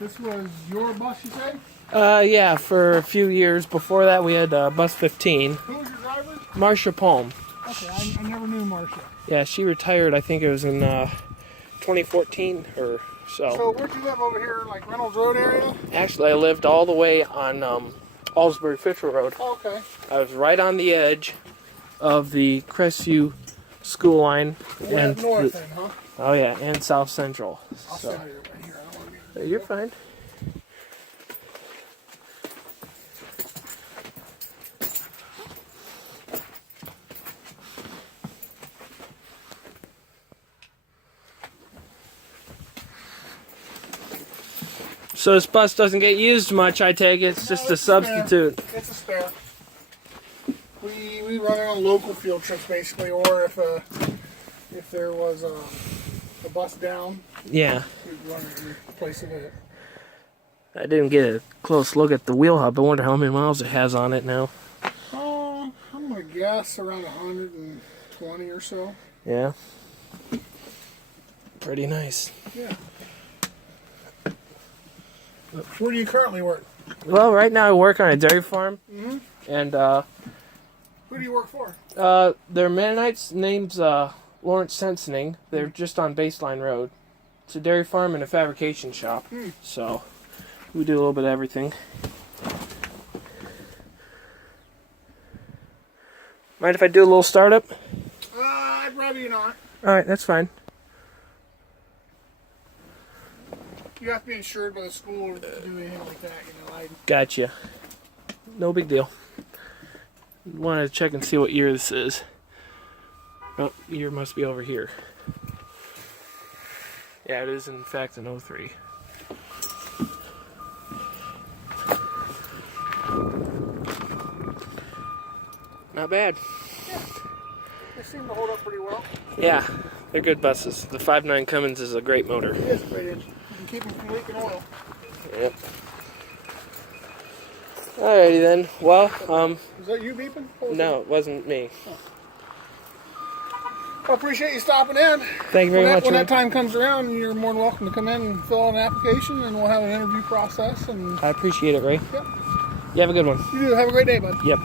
This was your bus, you say? Yeah, for a few years. Before that, we had bus 15. Who was your driver? Marcia Palm. Okay, I never knew Marcia. Yeah, she retired, I think it was in 2014 or so. So where'd you live over here, like Reynolds Road area? Actually, I lived all the way on Alsbury Fisher Road. Oh, okay. I was right on the edge of the Crestview school line. Went up north then, huh? Oh yeah, and South Central. I'll So, stand right here. I don't want to be... you're fine. So this bus doesn't get used much, I take it. It's just a substitute. It's a spare. We run it on local field trips basically, or if there was a bus down, Yeah. we'd run it and replace it with it. I didn't get a close look at the wheel hub. I wonder how many miles it has on it now. I'm gonna guess around 120 or so. Yeah. Pretty nice. Yeah. Where do you currently work? Well, right now I work on a dairy farm. Mm-hmm. And Who do you work for? their Mennonites. Name's Lawrence Sensening. They're just on Baseline Road. It's a dairy farm and a fabrication shop. So we do a little bit of everything. Mind if I do a little startup? I'd rather you not. Alright, that's fine. You have to be insured by the school to do anything like that, you know. Gotcha. No big deal. Wanted to check and see what year this is. Oh, year must be over here. Yeah, it is in fact an 03. Not bad. Yeah. They seem to hold up pretty well. Yeah, they're good buses. The 5.9 Cummins is a great motor. It is a great engine. You can keep them from leaking oil. Yep. Alrighty then. Well, Is that you beeping? no, it wasn't me. I appreciate you stopping in. Thank you very much. When Rick. that time comes around, you're more than welcome to come in and fill out an application, and we'll have an interview process. And I appreciate it, Ray. yep. You have a good one. You do. Have a great day, bud. Yep.